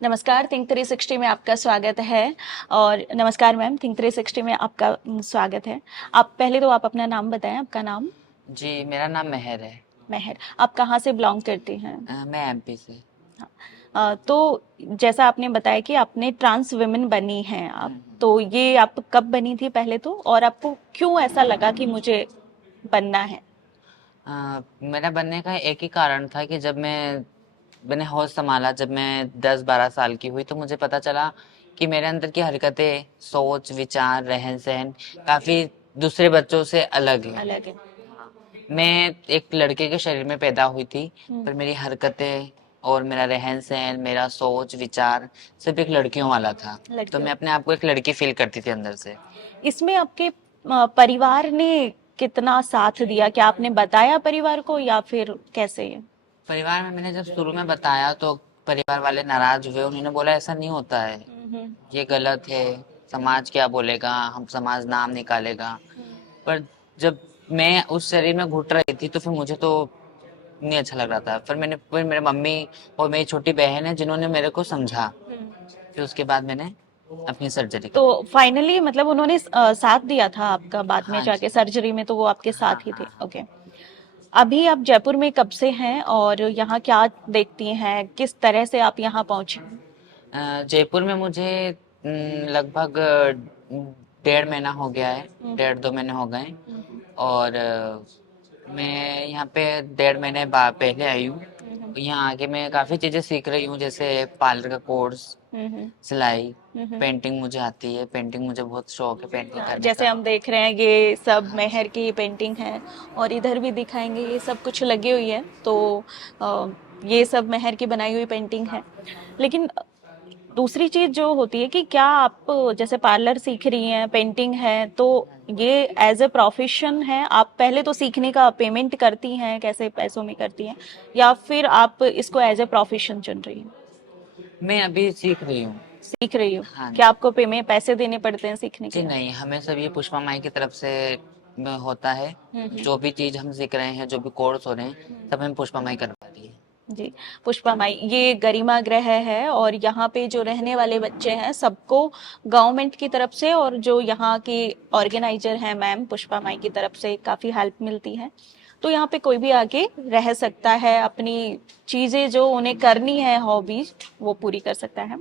नमस्कार, थिंक 360 में आपका स्वागत है। और नमस्कार मैम, थिंक 360 में आपका स्वागत है। आप अपना नाम बताएं, आपका नाम। जी, मेरा नाम मेहर है। मेहर, आप कहाँ से बिलोंग करती हैं? मैं एमपी से। तो जैसा आपने बताया कि आपने ट्रांस वुमेन बनी हैं आप, हम्म। तो ये आप कब बनी थी पहले तो, और आपको क्यों ऐसा लगा कि मुझे बनना है? मेरा बनने का एक ही कारण था कि जब मैंने होश संभाला, जब मैं 10-12 साल की हुई तो मुझे पता चला कि मेरे अंदर की हरकतें, सोच, विचार, रहन सहन काफी दूसरे बच्चों से अलग है। अलग है। हाँ, मैं एक लड़के के शरीर में पैदा हुई थी, हम्म। पर मेरी हरकतें और मेरा रहन सहन, मेरा सोच विचार सिर्फ एक लड़कियों वाला था। तो लड़कियों। मैं अपने आप को एक लड़की फील करती थी अंदर से। इसमें आपके परिवार ने कितना साथ दिया? क्या आपने बताया परिवार को या फिर कैसे? परिवार में मैंने जब शुरू में बताया तो परिवार वाले नाराज हुए। उन्होंने बोला ऐसा नहीं होता है, हम्म। ये गलत है, समाज क्या बोलेगा, हम समाज नाम निकालेगा। पर जब मैं उस शरीर में घुट रही थी तो फिर मुझे तो नहीं अच्छा लग रहा था। फिर मेरे मम्मी और मेरी छोटी बहन है जिन्होंने मेरे को समझा। हम्म। फिर उसके बाद मैंने अपनी सर्जरी तो करवाई। फाइनली मतलब उन्होंने साथ दिया था आपका बाद में हाँ जाके जी। सर्जरी में, तो वो आपके हाँ साथ ही थे। हाँ हाँ। ओके। अभी आप जयपुर में कब से हैं और यहाँ क्या देखती हैं, किस तरह से आप यहाँ पहुंची? जयपुर में मुझे लगभग 1.5 महीना हो गया है। हम्म। 1.5-2 महीने हो गए। हम्म। और मैं यहाँ पे 1.5 महीने पहले आई हूँ। हम्म। यहाँ आके मैं काफ़ी चीज़ें सीख रही हूँ, जैसे पार्लर का कोर्स, हम्म। सिलाई, हम्म। पेंटिंग मुझे आती है। पेंटिंग मुझे बहुत शौक है पेंटिंग हाँ, करने जैसे का। हम देख रहे हैं ये सब हाँ जी। मेहर की पेंटिंग है, और इधर भी दिखाएंगे ये सब कुछ लगी हुई है। तो अ, ये सब मेहर की बनाई हुई पेंटिंग है। लेकिन दूसरी चीज जो होती है कि क्या आप जैसे पार्लर सीख रही हैं, पेंटिंग है, तो ये एज ए प्रोफेशन है? आप पहले तो सीखने का पेमेंट करती हैं, कैसे पैसों में करती हैं, या फिर आप इसको एज ए प्रोफेशन चुन रही हैं? मैं अभी सीख रही हूँ। सीख रही हो। हाँ क्या जी। आपको पेमेंट पैसे देने पड़ते हैं सीखने के जी लिए? नहीं, हमें सब ये पुष्पा माई की तरफ से होता है। हम्म। जो भी चीज़ हम सीख रहे हैं, जो भी कोर्स हो रहे हैं, सब हमें पुष्पा माई करवा रही है। जी। पुष्पा माई ये गरिमा गृह है, और यहाँ पे जो रहने वाले बच्चे हैं सबको गवर्नमेंट की तरफ से, और जो यहाँ की ऑर्गेनाइजर हैं मैम पुष्पा माई की तरफ से काफी हेल्प मिलती है। तो यहाँ पे कोई भी आके रह सकता है, अपनी चीजें जो उन्हें करनी है, हॉबीज, वो पूरी कर सकता है।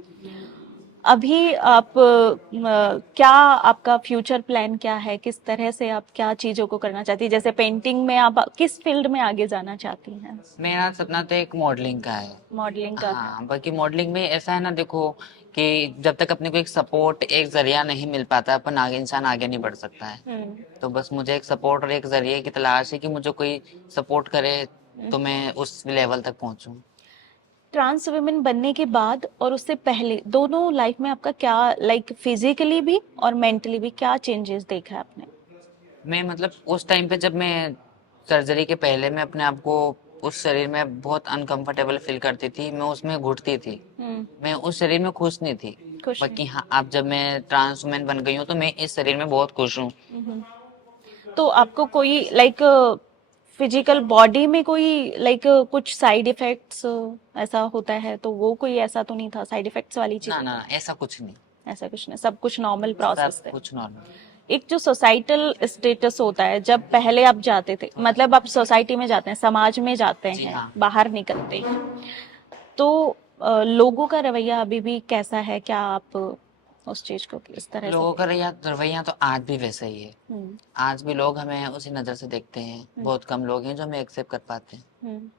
अभी आप क्या आपका फ्यूचर प्लान क्या है? किस तरह से आप क्या चीजों को करना चाहती है? जैसे पेंटिंग में आप किस फील्ड में आगे जाना चाहती हैं? मेरा सपना तो एक मॉडलिंग का है। मॉडलिंग का है। हाँ, बाकी मॉडलिंग में ऐसा है ना, देखो कि जब तक अपने को एक सपोर्ट, एक जरिया नहीं मिल पाता, अपन आगे इंसान आगे नहीं बढ़ सकता है। हम्म। तो बस मुझे एक सपोर्ट और एक जरिए की तलाश है कि मुझे कोई सपोर्ट करे तो मैं उस लेवल तक पहुंचूं। ट्रांस वुमेन बनने के बाद और उससे पहले दोनों लाइफ में आपका क्या, लाइक फिजिकली भी और मेंटली भी, क्या चेंजेस देखा है आपने? मैं मतलब उस टाइम पे, जब मैं सर्जरी के पहले, मैं अपने आप को उस शरीर में बहुत अनकंफर्टेबल फील करती थी। मैं उसमें घुटती थी। हम्म। मैं उस शरीर में खुश नहीं थी। खुश नहीं। बाकी हाँ, अब जब मैं ट्रांस वुमेन बन गई हूँ तो मैं इस शरीर में बहुत खुश हूँ। हम्म। तो आपको कोई लाइक फिजिकल बॉडी में कोई लाइक कुछ साइड इफेक्ट्स ऐसा होता है, तो वो कोई ऐसा तो नहीं था साइड इफेक्ट्स वाली ना चीजें ना तो? ना, ऐसा कुछ नहीं। ऐसा कुछ नहीं, सब कुछ नॉर्मल प्रोसेस सब है। कुछ नॉर्मल। एक जो सोसाइटल स्टेटस होता है, जब पहले आप जाते थे, मतलब आप सोसाइटी में जाते हैं, समाज में जाते जी हैं, हाँ। बाहर निकलते हैं, तो लोगों का रवैया अभी भी कैसा है? क्या आप उस चीज को किस तरह से? लोगों का रवैया तो आज भी वैसा ही है। हम्म। आज भी लोग हमें उसी नज़र से देखते हैं। हम्म। बहुत कम लोग हैं जो हमें एक्सेप्ट कर पाते हैं।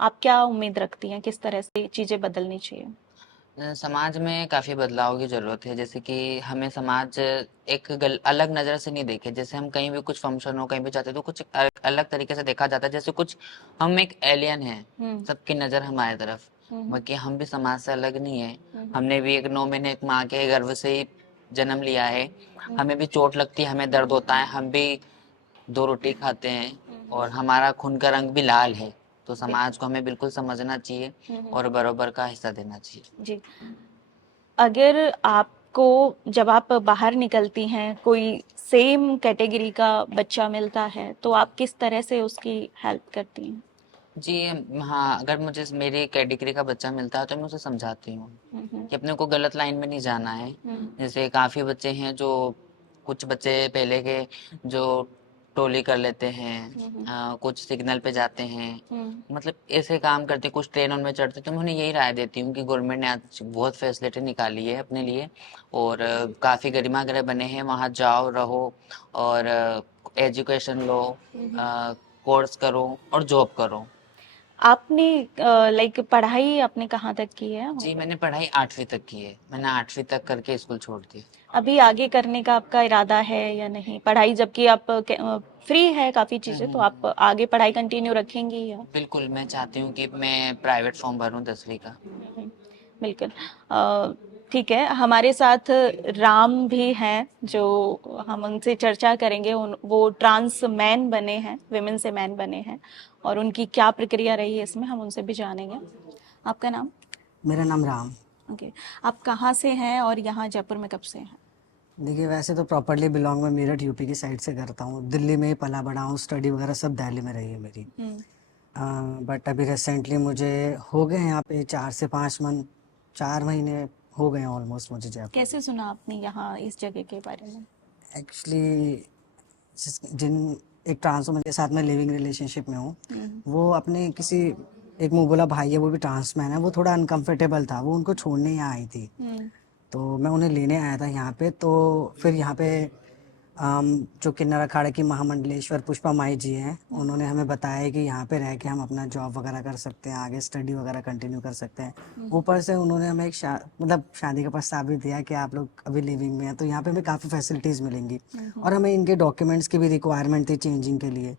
आप क्या उम्मीद रखती हैं, किस तरह से चीजें बदलनी चाहिए? समाज में काफ़ी बदलाव की ज़रूरत है। जैसे कि हमें समाज एक अलग नज़र से नहीं देखे। जैसे हम कहीं भी कुछ फंक्शन हो, कहीं भी जाते हैं तो कुछ अलग तरीके से देखा जाता है, जैसे कुछ हम एक एलियन हैं। हम्म। सबकी नज़र हमारी तरफ। हम्म। बाकी हम भी समाज से अलग नहीं है। हम्म। हमने भी एक 9 महीने एक माँ के गर्भ से ही जन्म लिया है। हम्म। हमें भी चोट लगती है, हमें दर्द होता है, हम भी 2 रोटी खाते हैं, हम्म। और हमारा खून का रंग भी लाल है। तो जी। समाज को हमें बिल्कुल समझना चाहिए और बराबर का हिस्सा देना चाहिए। जी। अगर आपको, जब आप बाहर निकलती हैं, कोई सेम कैटेगरी का बच्चा मिलता है, तो आप किस तरह से उसकी हेल्प करती हैं? जी। हाँ, अगर मुझे मेरी कैटेगरी का बच्चा मिलता है तो मैं उसे समझाती हूँ हम्म। कि अपने को गलत लाइन में नहीं जाना है। हम्म। जैसे काफी बच्चे हैं जो, कुछ बच्चे पहले के जो टोली कर लेते हैं, हम्म। कुछ सिग्नल पे जाते हैं, हम्म। मतलब ऐसे काम करते, कुछ ट्रेन उनमें चढ़ते। तो मैं उन्हें यही राय देती हूँ कि गवर्नमेंट ने आज बहुत फैसिलिटी निकाली है अपने लिए, और काफी गरिमाग्रह बने हैं, वहाँ जाओ रहो और एजुकेशन लो, हम्म। कोर्स करो और जॉब करो। आपने लाइक पढ़ाई आपने कहाँ तक की है? जी, मैंने पढ़ाई 8वीं तक की है। मैंने 8वीं तक करके स्कूल छोड़ दिया। अभी आगे करने का आपका इरादा है या नहीं पढ़ाई, जबकि आप फ्री है काफी चीजें, तो आप हम्म। आगे पढ़ाई कंटिन्यू रखेंगी या? बिल्कुल, मैं चाहती हूँ कि मैं प्राइवेट फॉर्म भरूँ 10वीं का। हम्म। बिल्कुल। अ, ठीक है, हमारे साथ राम भी हैं जो हम उनसे चर्चा करेंगे। वो ट्रांस मैन बने हैं, विमेन से मैन बने हैं, और उनकी क्या प्रक्रिया रही है इसमें हम उनसे भी जानेंगे। आपका नाम? मेरा नाम राम। ओके। आप कहाँ से हैं और यहाँ जयपुर में कब से हैं? देखिए, वैसे तो प्रॉपरली बिलोंग मैं मेरठ यूपी की साइड से करता हूँ। दिल्ली में ही पला बड़ा हूँ, स्टडी वगैरह सब दिल्ली में रही है मेरी। हम्म। बट अभी रिसेंटली मुझे हो गए हैं यहाँ पे 4 से 5 मंथ, 4 महीने हो गए हैं ऑलमोस्ट मुझे जयपुर। कैसे सुना आपने यहाँ इस जगह के बारे में? एक्चुअली जिन एक ट्रांस वुमन के साथ मैं लिविंग रिलेशनशिप में हूँ, हम्म। वो अपने किसी एक मुँह बोला भाई है, वो भी ट्रांस मैन है, वो थोड़ा अनकंफर्टेबल था, वो उनको छोड़ने यहाँ आई थी। हम्म। तो मैं उन्हें लेने आया था यहाँ पे। तो फिर यहाँ पे जो किन्नर अखाड़े की महामंडलेश्वर पुष्पा माई जी हैं, उन्होंने हमें बताया कि यहाँ पे रह के हम अपना जॉब वगैरह कर सकते हैं, आगे स्टडी वगैरह कंटिन्यू कर सकते हैं। ऊपर से उन्होंने हमें एक मतलब शादी का प्रस्ताव भी दिया कि आप लोग अभी लिविंग में हैं तो यहाँ पे हमें काफ़ी फैसिलिटीज़ मिलेंगी। और हमें इनके डॉक्यूमेंट्स की भी रिक्वायरमेंट थी चेंजिंग के लिए।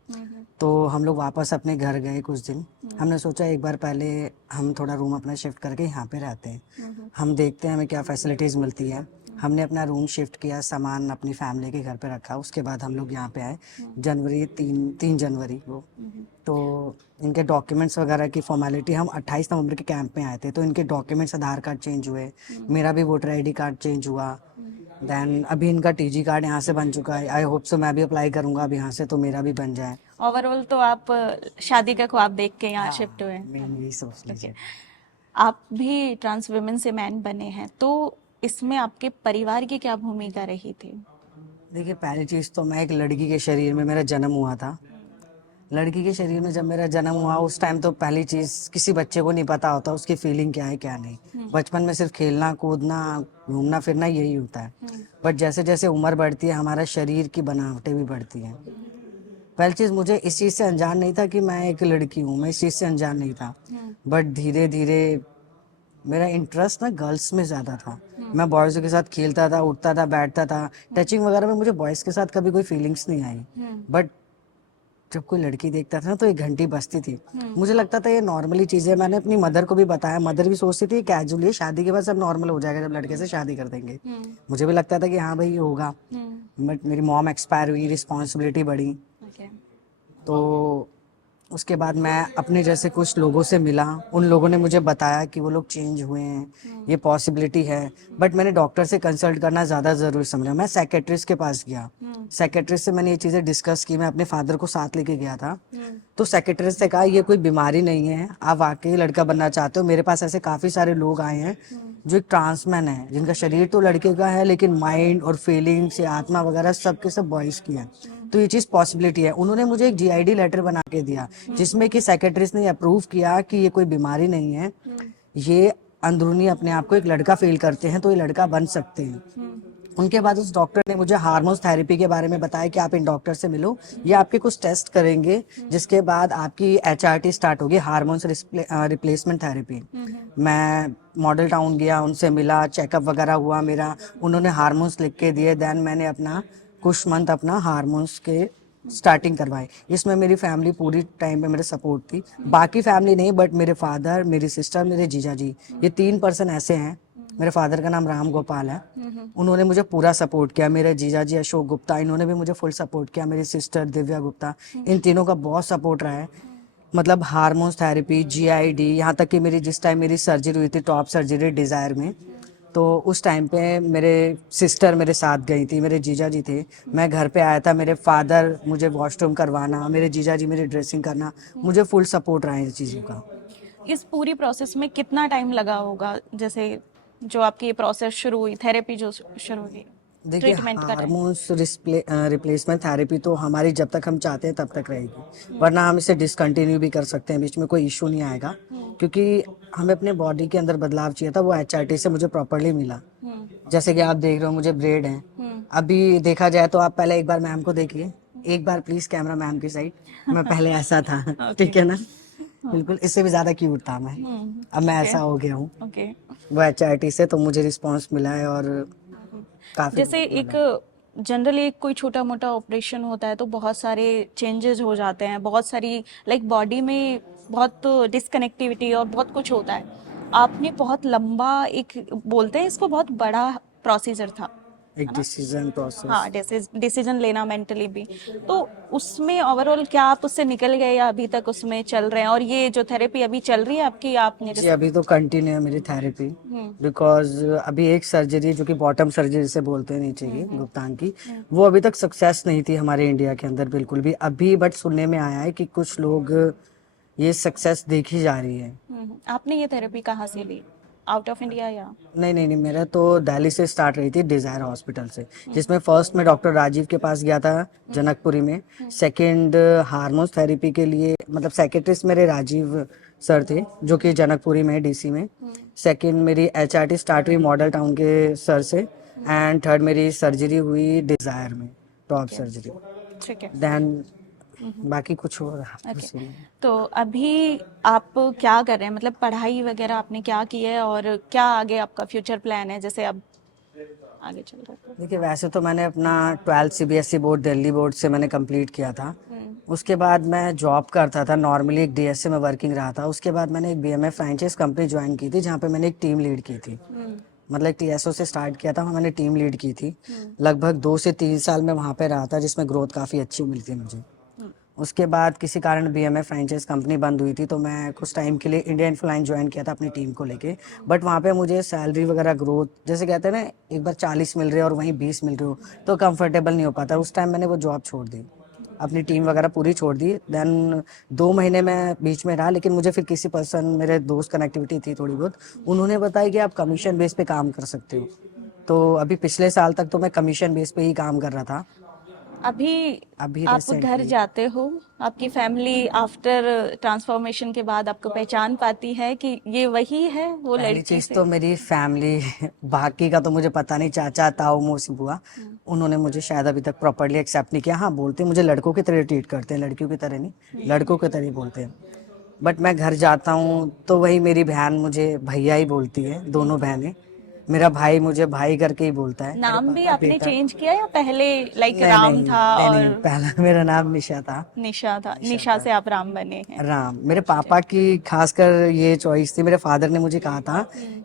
तो हम लोग वापस अपने घर गए कुछ दिन। हमने सोचा एक बार पहले हम थोड़ा रूम अपना शिफ्ट करके यहाँ पे रहते हैं, हम देखते हैं हमें क्या फैसिलिटीज़ मिलती है। हमने अपना रूम शिफ्ट किया, सामान अपनी फैमिली के घर पे रखा, उसके बाद हम लोग यहाँ पे आए। जनवरी 3 जनवरी को। तो इनके डॉक्यूमेंट्स वगैरह की फॉर्मेलिटी, हम 28 नवंबर के कैंप में आए थे, तो इनके डॉक्यूमेंट्स आधार कार्ड चेंज हुए, मेरा भी वोटर आईडी कार्ड चेंज हुआ। देन अभी इनका टीजी कार्ड यहाँ से बन चुका है। आई होप सो मैं भी अप्लाई करूँगा अब यहाँ से, तो मेरा भी बन जाए। ओवरऑल तो आप शादी का ख्वाब देख के यहाँ शिफ्ट हाँ, हुए हैं। मैं यही सोच ओके। लीजिए। आप भी ट्रांस वुमेन से मैन बने हैं, तो इसमें आपके परिवार की क्या भूमिका रही थी? देखिए, पहली चीज़ तो मैं एक लड़की के शरीर में मेरा जन्म हुआ था। लड़की के शरीर में जब मेरा जन्म हुआ उस टाइम तो पहली चीज़, किसी बच्चे को नहीं पता होता उसकी फीलिंग क्या है क्या नहीं। बचपन में सिर्फ खेलना कूदना घूमना फिरना यही होता है। बट जैसे जैसे उम्र बढ़ती है हमारा शरीर की बनावटें भी बढ़ती हैं। पहली चीज़, मुझे इस चीज़ से अनजान नहीं था कि मैं एक लड़की हूँ, मैं इस चीज़ से अनजान नहीं था। बट धीरे धीरे मेरा इंटरेस्ट ना गर्ल्स में ज़्यादा था। मैं बॉयज़ के साथ खेलता था, उठता था, बैठता था। टचिंग वगैरह में मुझे बॉयज़ के साथ कभी कोई फीलिंग्स नहीं आई। बट जब कोई लड़की देखता था ना तो एक घंटी बजती थी। मुझे लगता था ये नॉर्मली चीज़ है। मैंने अपनी मदर को भी बताया, मदर भी सोचती थी कैजुअली है, शादी के बाद सब नॉर्मल हो जाएगा जब लड़के से शादी कर देंगे। मुझे भी लगता था कि हाँ भाई ये होगा। बट मेरी मॉम एक्सपायर हुई, रिस्पॉन्सिबिलिटी बढ़ी। ओके। तो उसके बाद मैं अपने जैसे कुछ लोगों से मिला, उन लोगों ने मुझे बताया कि वो लोग चेंज हुए हैं, ये पॉसिबिलिटी है। बट मैंने डॉक्टर से कंसल्ट करना ज़्यादा ज़रूरी समझा। मैं साइकेट्रिस्ट के पास गया, साइकेट्रिस्ट से मैंने ये चीज़ें डिस्कस की, मैं अपने फादर को साथ लेके गया था। तो साइकेट्रिस्ट ने कहा ये कोई बीमारी नहीं है, आप वाकई लड़का बनना चाहते हो। मेरे पास ऐसे काफ़ी सारे लोग आए हैं जो एक ट्रांसमैन है, जिनका शरीर तो लड़के का है लेकिन माइंड और फीलिंग्स या आत्मा वगैरह सब के सब बॉयज़ की है। तो ये चीज़ पॉसिबिलिटी है। उन्होंने मुझे एक जीआईडी लेटर बना के दिया जिसमें कि सेक्रेटरीज ने अप्रूव किया कि ये कोई बीमारी नहीं है, ये अंदरूनी अपने आप को एक लड़का फील करते हैं तो ये लड़का बन सकते हैं। उनके बाद उस डॉक्टर ने मुझे हार्मोन्स थेरेपी के बारे में बताया कि आप इन डॉक्टर से मिलो, ये आपके कुछ टेस्ट करेंगे जिसके बाद आपकी एचआरटी स्टार्ट होगी, हार्मोन्स रिप्लेसमेंट थेरेपी। मैं मॉडल टाउन गया, उनसे मिला, चेकअप वगैरह हुआ मेरा, उन्होंने हार्मोन्स लिख के दिए। देन मैंने अपना कुछ मंथ अपना हार्मोन्स के स्टार्टिंग करवाई। इसमें मेरी फैमिली पूरी टाइम पे मेरे सपोर्ट थी। बाकी फैमिली नहीं, बट मेरे फादर, मेरी सिस्टर, मेरे जीजा जी, ये 3 पर्सन ऐसे हैं। मेरे फादर का नाम राम गोपाल है, उन्होंने मुझे पूरा सपोर्ट किया। मेरे जीजा जी अशोक गुप्ता, इन्होंने भी मुझे फुल सपोर्ट किया। मेरी सिस्टर दिव्या गुप्ता, इन तीनों का बहुत सपोर्ट रहा है। मतलब हार्मोन्स थेरेपी, जीआईडी, यहाँ तक कि मेरी जिस टाइम मेरी सर्जरी हुई थी, टॉप सर्जरी डिजायर में, तो उस टाइम पे मेरे सिस्टर मेरे साथ गई थी, मेरे जीजा जी थे, मैं घर पे आया था, मेरे फादर मुझे वॉशरूम करवाना, मेरे जीजा जी मेरी ड्रेसिंग करना, मुझे फुल सपोर्ट रहा है इन चीज़ों का। इस पूरी प्रोसेस में कितना टाइम लगा होगा, जैसे जो आपकी ये प्रोसेस शुरू हुई, थेरेपी जो शुरू हुई, देखिए, ट्रीटमेंट का टाइम? हार्मोन्स रिप्लेसमेंट थेरेपी तो हमारी जब तक हम चाहते हैं तब तक रहेगी, वरना हम इसे डिसकंटिन्यू भी कर सकते हैं, बीच में कोई इशू नहीं आएगा, क्योंकि हमें अपने बॉडी के अंदर बदलाव चाहिए था, वो HRT से मुझे प्रॉपरली मिला। जैसे कि आप देख रहे हो मुझे ब्रेड है, अभी देखा जाए तो आप पहले एक बार मैम को देखिए, एक बार प्लीज कैमरा मैम की साइड, मैं पहले ऐसा था, ठीक है ना, बिल्कुल इससे भी ज्यादा क्यूट था मैं, अब मैं ऐसा हो गया हूँ, ओके। वो HRT से, तो मुझे रिस्पॉन्स मिला है और काफी जैसे एक जनरली एक कोई छोटा मोटा ऑपरेशन होता है तो बहुत सारे चेंजेस हो जाते हैं, बहुत सारी लाइक बॉडी में बहुत डिस्कनेक्टिविटी और बहुत कुछ होता है। आपने बहुत लंबा एक, बोलते हैं इसको, बहुत बड़ा प्रोसीजर था, एक है ना? Decision process. हाँ, डिसीजन लेना मेंटली भी, तो उसमें ओवरऑल क्या आप उससे निकल गए या अभी तक उसमें चल रहे हैं? और ये जो थेरेपी अभी चल रही है आपकी, आपने जी जैसे अभी तो कंटिन्यू है मेरी थेरेपी, बिकॉज अभी एक सर्जरी जो कि बॉटम सर्जरी से बोलते हैं नीचे की गुप्तांग की, वो अभी तक सक्सेस नहीं थी हमारे इंडिया के अंदर बिल्कुल भी अभी, बट सुनने में आया है कि कुछ लोग ये सक्सेस देखी जा रही है। आपने ये थेरेपी कहाँ से ली, आउट ऑफ इंडिया या? नहीं नहीं नहीं, मेरा तो दिल्ली से स्टार्ट रही थी, डिजायर हॉस्पिटल से, जिसमें फर्स्ट मैं डॉक्टर राजीव के पास गया था जनकपुरी में, सेकंड हार्मोन्स थेरेपी के लिए, मतलब सेक्रेटरिस्ट मेरे राजीव सर थे जो कि जनकपुरी में DC में, सेकंड मेरी HRT स्टार्ट हुई मॉडल टाउन के सर से, एंड थर्ड मेरी सर्जरी हुई डिजायर में, टॉप सर्जरी, ठीक है। देन बाकी कुछ हो रहा ओके, है। तो अभी आप क्या कर रहे हैं, मतलब पढ़ाई वगैरह आपने क्या की है और क्या आगे आपका फ्यूचर प्लान है, जैसे अब आगे चल रहा है? देखिए, वैसे तो मैंने अपना 12th CBSE board Delhi board से मैंने कंप्लीट किया था, उसके बाद मैं जॉब करता था नॉर्मली, एक DSA में वर्किंग रहा था, उसके बाद मैंने एक BMA फ्रेंचाइज कंपनी ज्वाइन की थी जहाँ पे मैंने एक टीम लीड की थी, मतलब एक TSO से स्टार्ट किया था, मैंने टीम लीड की थी, लगभग 2 से 3 साल मैं वहाँ पे रहा था, जिसमें ग्रोथ काफ़ी अच्छी मिली थी मुझे। उसके बाद किसी कारण BMA फ्रेंचाइज कंपनी बंद हुई थी, तो मैं कुछ टाइम के लिए इंडिया इन्फ्लाइन ज्वाइन किया था अपनी टीम को लेके, बट वहाँ पे मुझे सैलरी वगैरह ग्रोथ, जैसे कहते हैं ना, एक बार 40 मिल रहे हो और वहीं 20 मिल रहे हो तो कंफर्टेबल नहीं हो पाता, उस टाइम मैंने वो जॉब छोड़ दी, अपनी टीम वगैरह पूरी छोड़ दी, देन 2 महीने मैं बीच में रहा, लेकिन मुझे फिर किसी पर्सन, मेरे दोस्त कनेक्टिविटी थी थोड़ी बहुत, उन्होंने बताया कि आप कमीशन बेस पे काम कर सकते हो, तो अभी पिछले साल तक तो मैं कमीशन बेस पे ही काम कर रहा था। अभी अभी आप घर रिसेंटली जाते हो, आपकी फैमिली आफ्टर ट्रांसफॉर्मेशन के बाद आपको पहचान पाती है कि ये वही है वो पहली लड़की चीज से? तो मेरी फैमिली बाकी का तो मुझे पता नहीं, चाचा ताऊ मौसी बुआ, उन्होंने मुझे शायद अभी तक प्रॉपरली एक्सेप्ट नहीं किया, हाँ बोलते हैं मुझे लड़कों की तरह ट्रीट करते हैं, लड़कियों की तरह नहीं, लड़कों की तरह ही बोलते हैं, बट मैं घर जाता हूँ तो वही मेरी बहन मुझे भैया ही बोलती है, दोनों बहनें, मेरा भाई मुझे भाई करके ही बोलता है, मेरे नाम भी पापा आपने बेटा। चेंज किया या पहले लाइक नहीं राम नहीं था नहीं और नहीं, पहला मेरा नाम निशा था। निशा था, निशा निशा था, से आप राम बने हैं? राम, मेरे पापा की खासकर ये चॉइस थी, मेरे फादर ने मुझे कहा था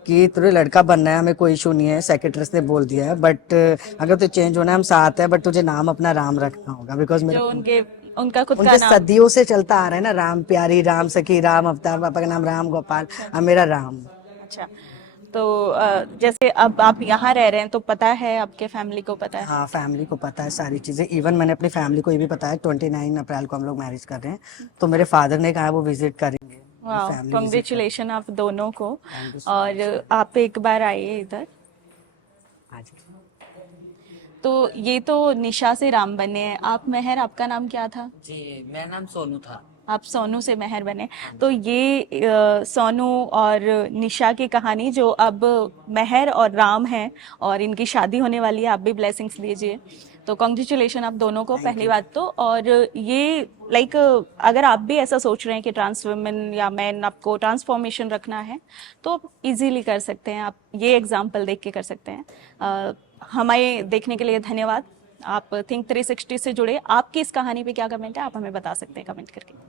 कि तुझे लड़का बनना है, हमें कोई इशू नहीं है, सेक्रेटरीज ने बोल दिया है, बट अगर तुझे चेंज होना है हम साथ है, बट तुझे नाम अपना राम रखना होगा, बिकॉज मेरा जो उनके, उनका खुद का उनके नाम? सदियों से चलता आ रहा है ना, राम प्यारी, राम सखी, राम अवतार, पापा का नाम राम गोपाल, अब मेरा राम। अच्छा, तो जैसे अब आप यहाँ रह रहे हैं तो पता है, आपके फैमिली को पता है? हाँ, फैमिली को पता है सारी चीजें, इवन मैंने अपनी फैमिली को ये भी बताया 29 अप्रैल को हम लोग मैरिज कर रहे हैं, तो मेरे फादर ने कहा वो विजिट करेंगे, वाह, फैमिली विजिट कर। कॉन्ग्रेचुलेशन आप दोनों को। Thank you. और आप एक बार आइए इधर। तो ये तो निशा से राम बने हैं, आप मेहर, आपका नाम क्या था? जी, मेरा नाम सोनू था। आप सोनू से मेहर बने, तो ये सोनू और निशा की कहानी जो अब मेहर और राम है और इनकी शादी होने वाली है, आप भी ब्लेसिंग्स दीजिए। तो कॉन्ग्रेचुलेशन आप दोनों को, पहली बात तो। और ये लाइक अगर आप भी ऐसा सोच रहे हैं कि ट्रांस वुमेन या मैन आपको ट्रांसफॉर्मेशन रखना है तो आप इजीली कर सकते हैं, आप ये एग्जाम्पल देख के कर सकते हैं। हमें देखने के लिए धन्यवाद। आप थिंक 360 से जुड़े, आपकी इस कहानी पे क्या कमेंट है आप हमें बता सकते हैं कमेंट करके।